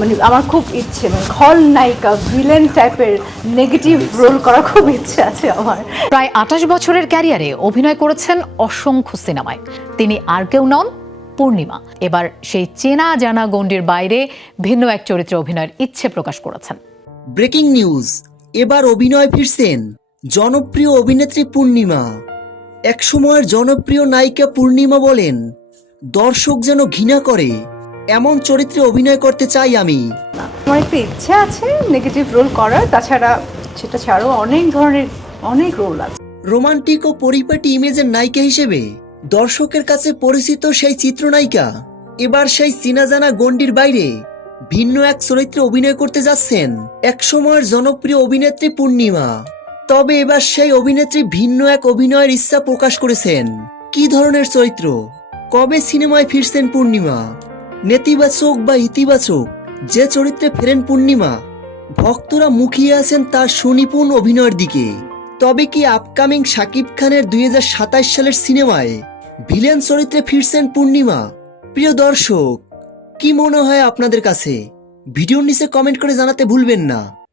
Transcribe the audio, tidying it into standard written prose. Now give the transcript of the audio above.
মানে আমার খুব ইচ্ছে, মানে খলনায়িকা ভিলেন টাইপের নেগেটিভ রোল করার খুব ইচ্ছে আছে আমার। প্রায় ২৮ বছরের ক্যারিয়ারে অভিনয় করেছেন অসংখ্য সিনেমায়। তিনি আর কেউ নন, পূর্ণিমা। এবার সেই চেনা জানা গণ্ডির বাইরে ভিন্ন এক চরিত্রে অভিনয়ের ইচ্ছে প্রকাশ করেছেন। ব্রেকিং নিউজ, এবার অভিনয় ফিরছেন জনপ্রিয় অভিনেত্রী পূর্ণিমা। একসময়ের জনপ্রিয় নায়িকা পূর্ণিমা বলেন, দর্শক যেন ঘৃণা করে এমন চরিত্রে অভিনয় করতে চাই আমি। আমার একটা ইচ্ছে আছে নেগেটিভ রোল করার, তাছাড়া সেটা ছাড়াও অনেক ধরনের অনেক রোল আছে। রোমান্টিক ও পরিপাটি ইমেজের নায়িকা হিসেবে দর্শকের কাছে পরিচিত সেই চিত্রনায়িকা এবার সেই চেনা জানা গণ্ডির বাইরে ভিন্ন এক চরিত্রে অভিনয় করতে যাচ্ছেন একসময়ের জনপ্রিয় অভিনেত্রী পূর্ণিমা। তবে এবার সেই অভিনেত্রী ভিন্ন এক অভিনয়ের ইচ্ছা প্রকাশ করেছেন। কি ধরনের চরিত্র, কবে সিনেমায় ফিরছেন পূর্ণিমা, নেতিবাচক বা ইতিবাচক যে চরিত্রে ফেরেন পূর্ণিমা, ভক্তরা মুখিয়ে আছেন তার সুনিপুণ অভিনয়ের দিকে। তবে কি আপকামিং শাকিব খানের 2027 সালের সিনেমায় ভিলেন চরিত্রে ফিরছেন পূর্ণিমা? প্রিয় দর্শক, কি মনে হয় আপনাদের কাছে? ভিডিওর নিচে কমেন্ট করে জানাতে ভুলবেন না।